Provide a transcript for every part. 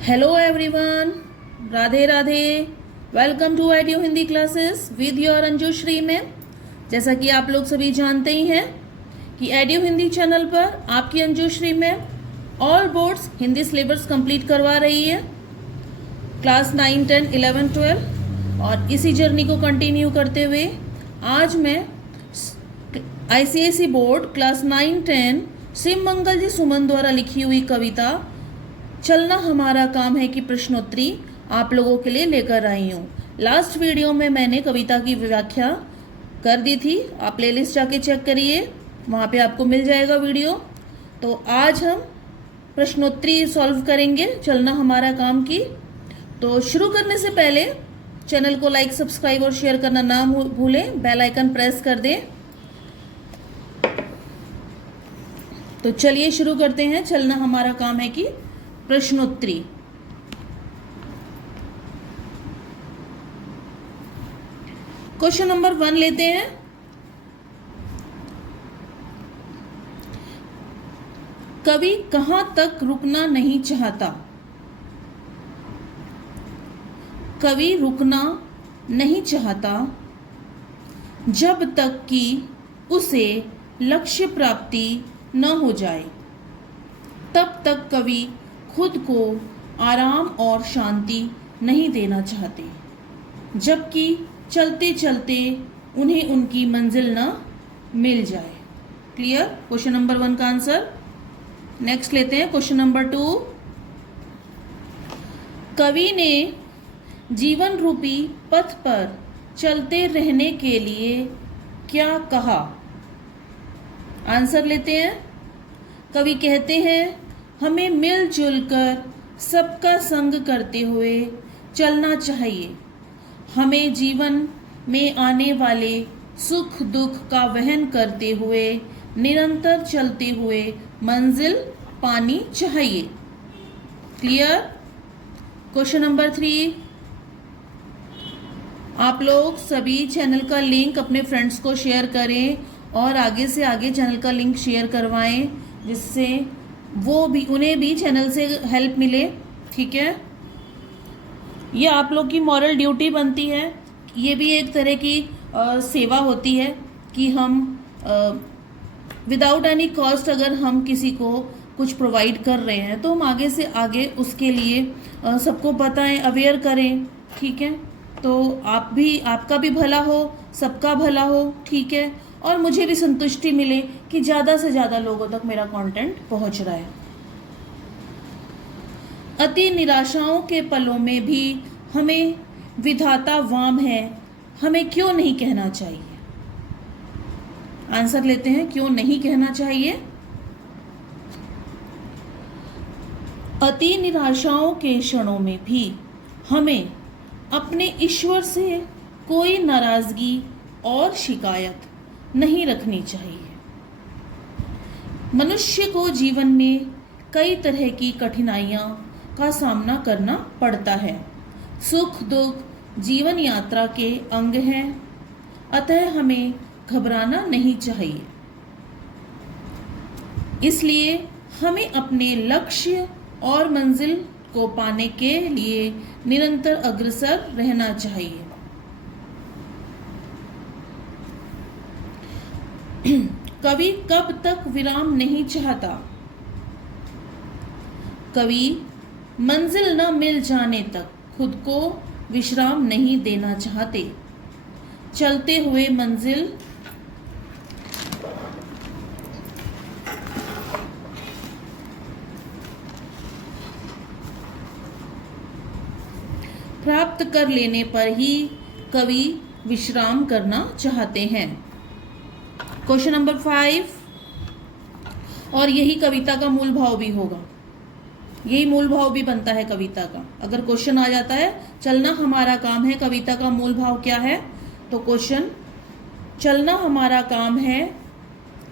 Hello everyone, Radhe Radhe. Welcome to एडियो Hindi classes with your Anjushree ma'am. जैसा कि आप लोग सभी जानते ही हैं कि एडियो हिंदी चैनल पर आपकी Anjushree ma'am all boards Hindi syllabus complete करवा रही है, क्लास 9, 10, 11, 12। और इसी जर्नी को कंटिन्यू करते हुए आज मैं आईसीएसई बोर्ड क्लास 9, 10 शिव मंगल जी सुमन द्वारा लिखी हुई कविता चलना हमारा काम है कि प्रश्नोत्तरी आप लोगों के लिए लेकर आई हूँ। लास्ट वीडियो में मैंने कविता की व्याख्या कर दी थी, आप प्लेलिस्ट जाके चेक करिए, वहाँ पे आपको मिल जाएगा वीडियो। तो आज हम प्रश्नोत्तरी सॉल्व करेंगे चलना हमारा काम की। तो शुरू करने से पहले चैनल को लाइक, सब्सक्राइब और शेयर करना ना भूलें, बेल आइकन प्रेस कर दें। तो चलिए शुरू करते हैं। चलना हमारा काम है कि प्रश्नोत्तरी। क्वेश्चन नंबर 1 लेते हैं। कवि कहां तक रुकना नहीं चाहता। कवि रुकना नहीं चाहता जब तक कि उसे लक्ष्य प्राप्ति न हो जाए। तब तक कवि खुद को आराम और शांति नहीं देना चाहते, जबकि चलते चलते उन्हें उनकी मंजिल न मिल जाए। क्लियर? क्वेश्चन नंबर 1 का आंसर। नेक्स्ट लेते हैं क्वेश्चन नंबर 2। कवि ने जीवन रूपी पथ पर चलते रहने के लिए क्या कहा? आंसर लेते हैं। कवि कहते हैं हमें मिलजुल कर सबका संग करते हुए चलना चाहिए। हमें जीवन में आने वाले सुख दुख का वहन करते हुए निरंतर चलते हुए मंजिल पानी चाहिए। क्लियर? Question number 3। आप लोग सभी चैनल का लिंक अपने फ्रेंड्स को शेयर करें और आगे से आगे चैनल का लिंक शेयर करवाएं, जिससे उन्हें भी चैनल से हेल्प मिले। ठीक है, ये आप लोग की मॉरल ड्यूटी बनती है। ये भी एक तरह की सेवा होती है कि हम विदाउट एनी कॉस्ट अगर हम किसी को कुछ प्रोवाइड कर रहे हैं तो हम आगे से आगे उसके लिए सबको बताएं, अवेयर करें। ठीक है, तो आपका भी भला हो, सबका भला हो। ठीक है, और मुझे भी संतुष्टि मिले कि ज़्यादा से ज़्यादा लोगों तक मेरा कंटेंट पहुंच रहा है। अति निराशाओं के पलों में भी हमें विधाता वाम है, हमें क्यों नहीं कहना चाहिए? आंसर लेते हैं, क्यों नहीं कहना चाहिए? अति निराशाओं के क्षणों में भी हमें अपने ईश्वर से कोई नाराजगी और शिकायत नहीं रखनी चाहिए। मनुष्य को जीवन में कई तरह की कठिनाइयां का सामना करना पड़ता है। सुख दुख जीवन यात्रा के अंग हैं, अतः हमें घबराना नहीं चाहिए। इसलिए हमें अपने लक्ष्य और मंजिल को पाने के लिए निरंतर अग्रसर रहना चाहिए। कवि कब तक विराम नहीं चाहता? कवि मंजिल न मिल जाने तक खुद को विश्राम नहीं देना चाहते। चलते हुए मंजिल प्राप्त कर लेने पर ही कवि विश्राम करना चाहते हैं। क्वेश्चन नंबर 5, और यही कविता का मूल भाव भी होगा, यही मूल भाव भी बनता है कविता का। अगर क्वेश्चन आ जाता है चलना हमारा काम है, कविता का मूल भाव क्या है? तो क्वेश्चन चलना हमारा काम है,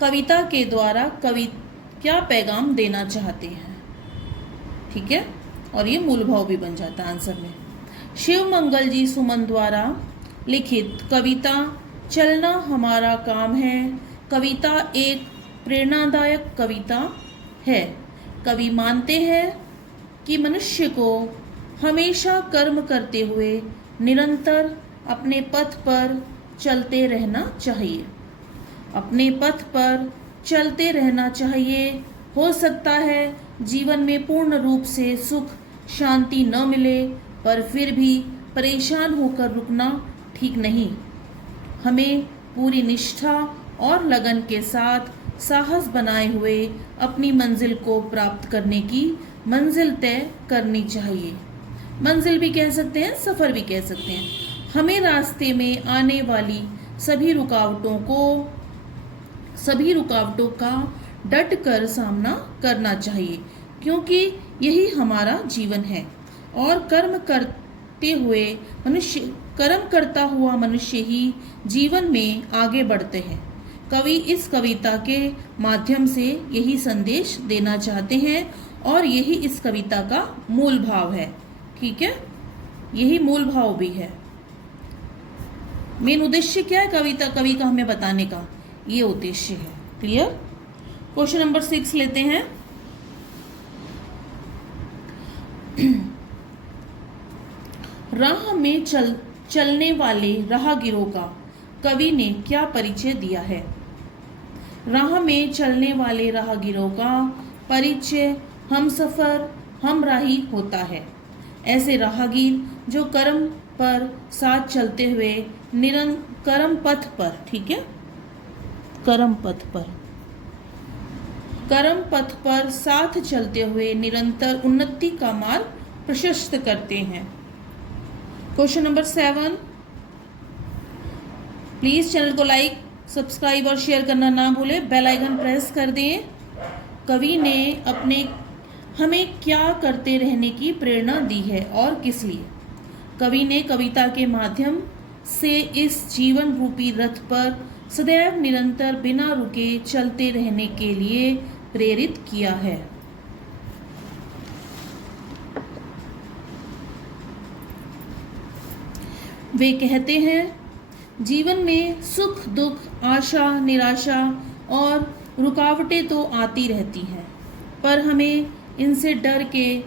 कविता के द्वारा कवि क्या पैगाम देना चाहते हैं। ठीक है, और ये मूल भाव भी बन जाता है आंसर में। शिव मंगल जी सुमन द्वारा लिखित कविता चलना हमारा काम है कविता एक प्रेरणादायक कविता है। कवि मानते हैं कि मनुष्य को हमेशा कर्म करते हुए निरंतर अपने पथ पर चलते रहना चाहिए। अपने पथ पर चलते रहना चाहिए। हो सकता है जीवन में पूर्ण रूप से सुख शांति न मिले, पर फिर भी परेशान होकर रुकना ठीक नहीं। हमें पूरी निष्ठा और लगन के साथ साहस बनाए हुए अपनी मंजिल को प्राप्त करने की मंजिल तय करनी चाहिए। मंजिल भी कह सकते हैं, सफ़र भी कह सकते हैं। हमें रास्ते में आने वाली सभी रुकावटों का डट कर सामना करना चाहिए, क्योंकि यही हमारा जीवन है और कर्म करता हुआ मनुष्य ही जीवन में आगे बढ़ते हैं। कवि इस कविता के माध्यम से यही संदेश देना चाहते हैं और यही इस कविता का मूल भाव है। ठीक है, यही मूल भाव भी है। मेन उद्देश्य क्या है कवि का हमें बताने का, ये उद्देश्य है। क्लियर। क्वेश्चन नंबर 6 लेते हैं। राह में चलने वाले राहगीरों का कवि ने क्या परिचय दिया है। राह में चलने वाले राहगीरों का परिचय हमसफर हमराही होता है। ऐसे राहगीर जो कर्म पर साथ चलते हुए कर्म पथ पर, ठीक है, कर्म पथ पर साथ चलते हुए निरंतर उन्नति का मार्ग प्रशस्त करते हैं। क्वेश्चन नंबर 7, प्लीज चैनल को लाइक सब्सक्राइब और शेयर करना ना भूलें, बेल आइकन प्रेस कर दें। कवि ने हमें क्या करते रहने की प्रेरणा दी है और किस लिए। कवि ने कविता के माध्यम से इस जीवन रूपी रथ पर सदैव निरंतर बिना रुके चलते रहने के लिए प्रेरित किया है। वे कहते हैं, जीवन में सुख दुख आशा निराशा और रुकावटें तो आती रहती हैं, पर हमें इनसे डर के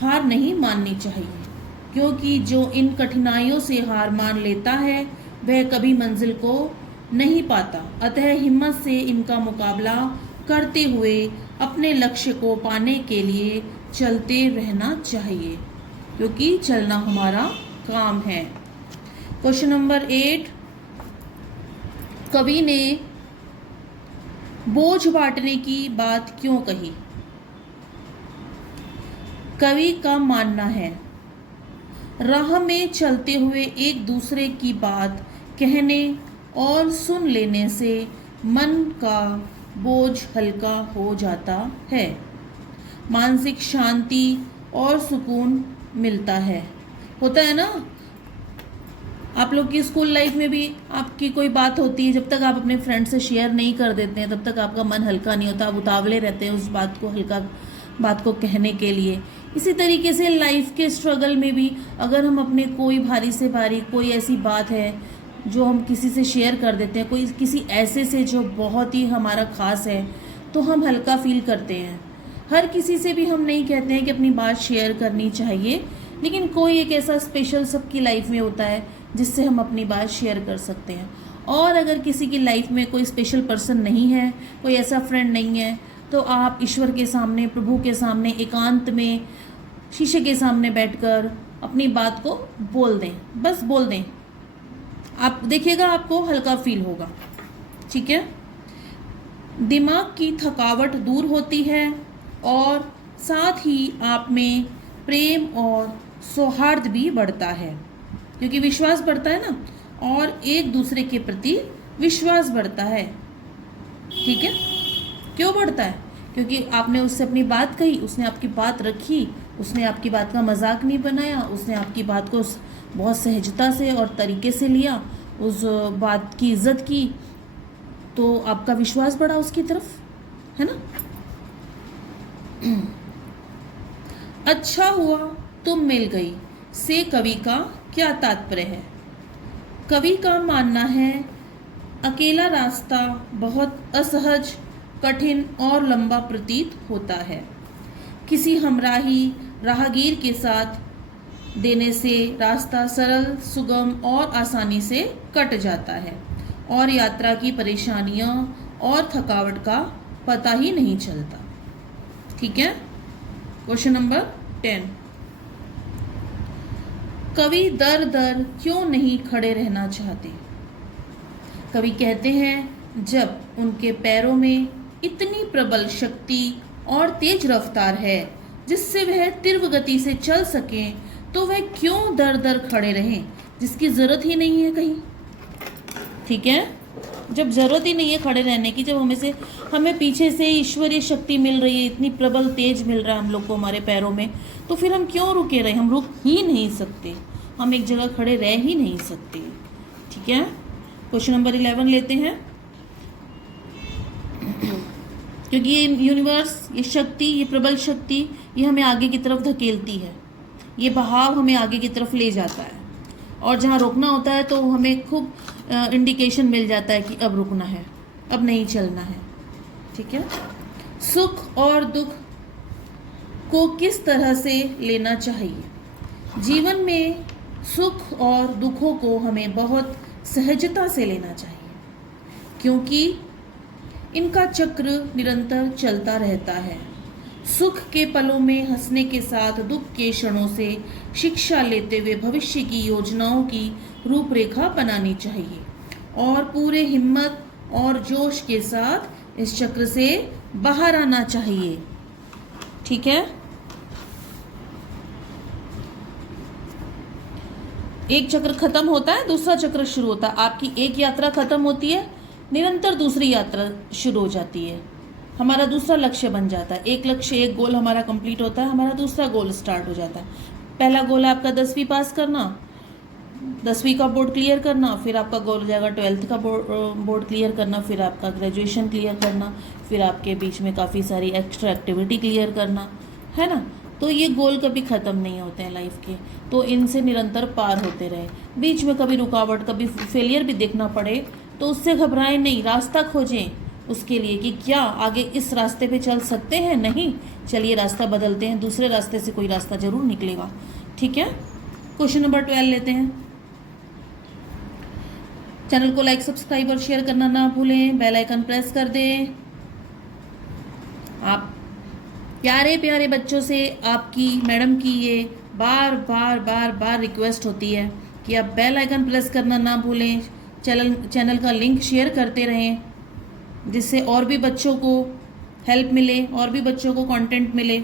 हार नहीं माननी चाहिए, क्योंकि जो इन कठिनाइयों से हार मान लेता है वह कभी मंजिल को नहीं पाता। अतः हिम्मत से इनका मुकाबला करते हुए अपने लक्ष्य को पाने के लिए चलते रहना चाहिए, क्योंकि चलना हमारा काम है। क्वेश्चन नंबर 8, कवि ने बोझ बांटने की बात क्यों कही। कवि का मानना है, राह में चलते हुए एक दूसरे की बात कहने और सुन लेने से मन का बोझ हल्का हो जाता है, मानसिक शांति और सुकून मिलता है। होता है ना, आप लोग की स्कूल लाइफ में भी आपकी कोई बात होती है, जब तक आप अपने फ्रेंड से शेयर नहीं कर देते हैं तब तक आपका मन हल्का नहीं होता, आप उतावले रहते हैं उस बात को कहने के लिए। इसी तरीके से लाइफ के स्ट्रगल में भी अगर हम अपने कोई भारी से भारी कोई ऐसी बात है जो हम किसी से शेयर कर देते हैं, कोई किसी ऐसे से जो बहुत ही हमारा ख़ास है, तो हम हल्का फील करते हैं। हर किसी से भी हम नहीं कहते हैं कि अपनी बात शेयर करनी चाहिए, लेकिन कोई एक ऐसा स्पेशल सबकी लाइफ में होता है जिससे हम अपनी बात शेयर कर सकते हैं। और अगर किसी की लाइफ में कोई स्पेशल पर्सन नहीं है, कोई ऐसा फ्रेंड नहीं है, तो आप ईश्वर के सामने, प्रभु के सामने, एकांत में शीशे के सामने बैठकर अपनी बात को बोल दें, बस बोल दें। आप देखिएगा आपको हल्का फील होगा। ठीक है, दिमाग की थकावट दूर होती है और साथ ही आप में प्रेम और सौहार्द भी बढ़ता है, क्योंकि विश्वास बढ़ता है ना, और एक दूसरे के प्रति विश्वास बढ़ता है। ठीक है, क्यों बढ़ता है? क्योंकि आपने उससे अपनी बात कही, उसने आपकी बात रखी, उसने आपकी बात का मजाक नहीं बनाया, उसने आपकी बात को बहुत सहजता से और तरीके से लिया, उस बात की इज्जत की, तो आपका विश्वास बढ़ा उसकी तरफ, है ना। अच्छा हुआ तुम मिल गई से कवि का क्या तात्पर्य है? कवि का मानना है, अकेला रास्ता बहुत असहज, कठिन और लंबा प्रतीत होता है। किसी हमराही राहगीर के साथ देने से रास्ता सरल, सुगम और आसानी से कट जाता है और यात्रा की परेशानियों और थकावट का पता ही नहीं चलता। ठीक है। क्वेश्चन नंबर 10, कवि दर दर क्यों नहीं खड़े रहना चाहते? कवि कहते हैं जब उनके पैरों में इतनी प्रबल शक्ति और तेज रफ्तार है जिससे वह तीव्र गति से चल सकें, तो वह क्यों दर दर खड़े रहें जिसकी ज़रूरत ही नहीं है कहीं। ठीक है। जब ज़रूरत ही नहीं है खड़े रहने की, जब हमें पीछे से ईश्वरीय शक्ति मिल रही है, इतनी प्रबल तेज मिल रहा है हम लोग को हमारे पैरों में, तो फिर हम क्यों रुके रहे? हम रुक ही नहीं सकते, हम एक जगह खड़े रह ही नहीं सकते। ठीक है। क्वेश्चन नंबर 11 लेते हैं। क्योंकि ये यूनिवर्स, ये शक्ति, ये प्रबल शक्ति, ये हमें आगे की तरफ धकेलती है, ये बहाव हमें आगे की तरफ ले जाता है, और जहाँ रोकना होता है तो हमें खूब इंडिकेशन मिल जाता है कि अब रुकना है, अब नहीं चलना है। ठीक है। सुख और दुख को किस तरह से लेना चाहिए? जीवन में सुख और दुखों को हमें बहुत सहजता से लेना चाहिए, क्योंकि इनका चक्र निरंतर चलता रहता है। सुख के पलों में हंसने के साथ दुख के क्षणों से शिक्षा लेते हुए भविष्य की योजनाओं की रूपरेखा बनानी चाहिए और पूरे हिम्मत और जोश के साथ इस चक्र से बाहर आना चाहिए। ठीक है। एक चक्र खत्म होता है, दूसरा चक्र शुरू होता है। आपकी एक यात्रा खत्म होती है, निरंतर दूसरी यात्रा शुरू हो जाती है, हमारा दूसरा लक्ष्य बन जाता है। एक लक्ष्य, एक गोल हमारा कंप्लीट होता है, हमारा दूसरा गोल स्टार्ट हो जाता है। पहला गोल है आपका 10वीं पास करना, 10वीं का बोर्ड क्लियर करना, फिर आपका गोल हो जाएगा 12th का बोर्ड क्लियर करना, फिर आपका ग्रेजुएशन क्लियर करना, फिर आपके बीच में काफ़ी सारी एक्स्ट्रा एक्टिविटी क्लियर करना, है ना। तो ये गोल कभी ख़त्म नहीं होते हैं लाइफ के, तो इनसे निरंतर पार होते रहे। बीच में कभी रुकावट, कभी फेलियर भी देखना पड़े तो उससे घबराएं नहीं, रास्ता खोजें उसके लिए कि क्या आगे इस रास्ते पे चल सकते हैं। नहीं, चलिए रास्ता बदलते हैं, दूसरे रास्ते से कोई रास्ता जरूर निकलेगा। ठीक है। क्वेश्चन नंबर 12 लेते हैं। चैनल को लाइक, सब्सक्राइब और शेयर करना ना भूलें, बेल आइकन प्रेस कर दें। आप प्यारे प्यारे बच्चों से आपकी मैडम की ये बार बार रिक्वेस्ट होती है कि आप बेल आइकन प्रेस करना ना भूलें, चैनल का लिंक शेयर करते रहें, जिससे और भी बच्चों को हेल्प मिले, और भी बच्चों को कंटेंट मिले।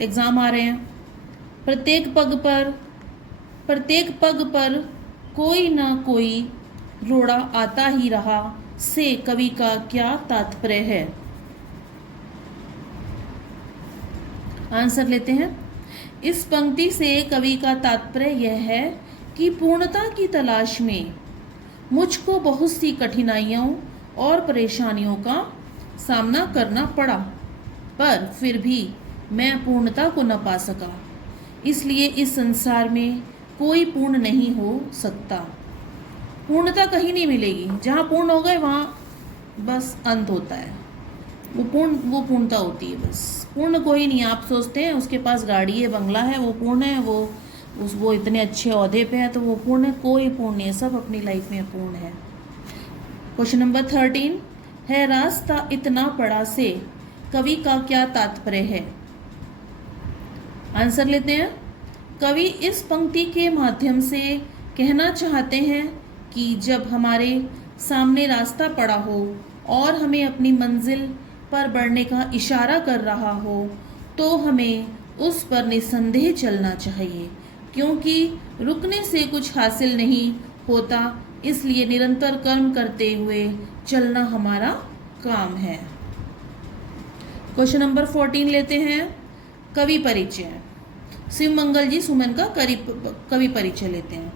एग्ज़ाम आ रहे हैं, प्रत्येक पग पर कोई ना कोई रोड़ा आता ही रहा से कवि का क्या तात्पर्य है? आंसर लेते हैं। इस पंक्ति से कवि का तात्पर्य यह है कि पूर्णता की तलाश में मुझको बहुत सी कठिनाइयों और परेशानियों का सामना करना पड़ा, पर फिर भी मैं पूर्णता को न पा सका। इसलिए इस संसार में कोई पूर्ण नहीं हो सकता। पूर्णता कहीं नहीं मिलेगी, जहाँ पूर्ण हो गए वहाँ बस अंत होता है। वो पूर्णता होती है बस। पूर्ण कोई नहीं। आप सोचते हैं उसके पास गाड़ी है, बंगला है, वो पूर्ण है, वो इतने अच्छे ओहदे पे है तो वो पूर्ण है? कोई पूर्ण नहीं है, सब अपनी लाइफ में पूर्ण है। क्वेश्चन नंबर 13 है, रास्ता इतना बड़ा से कवि का क्या तात्पर्य है? आंसर लेते हैं। कवि इस पंक्ति के माध्यम से कहना चाहते हैं कि जब हमारे सामने रास्ता पड़ा हो और हमें अपनी मंजिल पर बढ़ने का इशारा कर रहा हो, तो हमें उस पर निस्संदेह चलना चाहिए, क्योंकि रुकने से कुछ हासिल नहीं होता। इसलिए निरंतर कर्म करते हुए चलना हमारा काम है। क्वेश्चन नंबर 14 लेते हैं। कवि परिचय। शिव मंगल जी सुमन का कवि परिचय लेते हैं।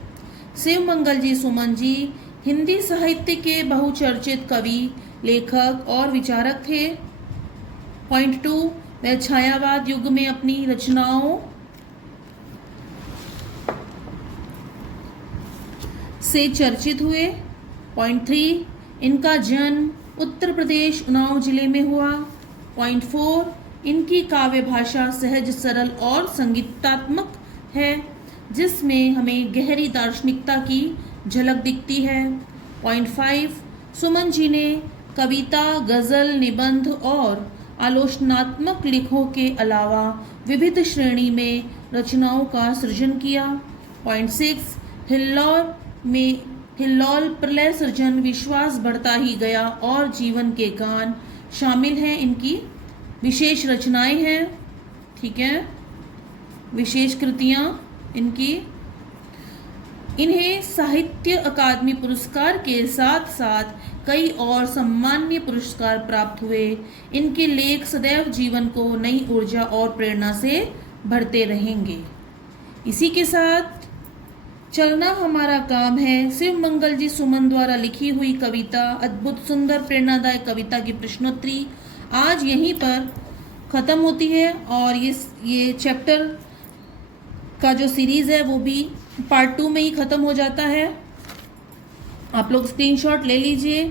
शिव मंगल जी सुमन जी हिंदी साहित्य के बहुचर्चित कवि, लेखक और विचारक थे। पॉइंट 2, वह छायावाद युग में अपनी रचनाओं से चर्चित हुए। पॉइंट 3, इनका जन्म उत्तर प्रदेश उन्नाव जिले में हुआ। पॉइंट 4, इनकी काव्य भाषा सहज, सरल और संगीतात्मक है, जिसमें हमें गहरी दार्शनिकता की झलक दिखती है। पॉइंट 5, सुमन जी ने कविता, गज़ल, निबंध और आलोचनात्मक लेखों के अलावा विविध श्रेणी में रचनाओं का सृजन किया। पॉइंट 6, हिल्लौल प्रलय सृजन, विश्वास बढ़ता ही गया और जीवन के गान शामिल हैं। इनकी विशेष रचनाएं हैं, ठीक है, विशेष कृतियां इनकी। इन्हें साहित्य अकादमी पुरस्कार के साथ साथ कई और सम्माननीय पुरस्कार प्राप्त हुए। इनके लेख सदैव जीवन को नई ऊर्जा और प्रेरणा से भरते रहेंगे। इसी के साथ चलना हमारा काम है शिव मंगल जी सुमन द्वारा लिखी हुई कविता, अद्भुत सुंदर प्रेरणादायक कविता की प्रश्नोत्तरी आज यहीं पर ख़त्म होती है। और ये चैप्टर का जो सीरीज़ है वो भी पार्ट 2 में ही ख़त्म हो जाता है। आप लोग स्क्रीनशॉट ले लीजिए।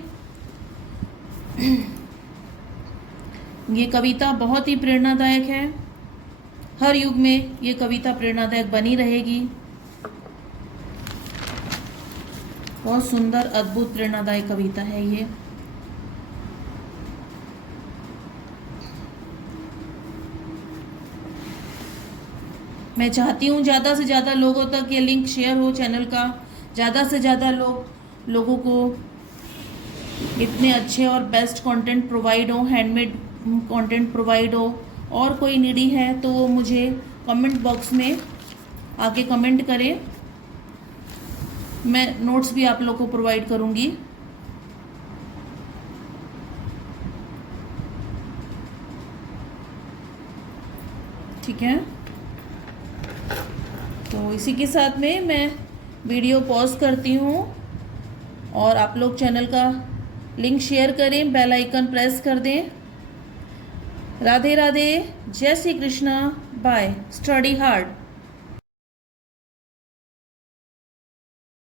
ये कविता बहुत ही प्रेरणादायक है, हर युग में ये कविता प्रेरणादायक बनी रहेगी। बहुत सुंदर, अद्भुत, प्रेरणादायक कविता है ये। मैं चाहती हूँ ज़्यादा से ज़्यादा लोगों तक ये लिंक शेयर हो, चैनल का ज़्यादा से ज़्यादा लोगों को इतने अच्छे और बेस्ट कंटेंट प्रोवाइड हो, हैंडमेड कंटेंट प्रोवाइड हो। और कोई नीडी है तो वो मुझे कमेंट बॉक्स में आके कमेंट करें, मैं नोट्स भी आप लोग को प्रोवाइड करूँगी। ठीक है, तो इसी के साथ में मैं वीडियो पॉज करती हूँ और आप लोग चैनल का लिंक शेयर करें, बेल आइकन प्रेस कर दें। राधे राधे, जय Shri Krishna, bye, study hard.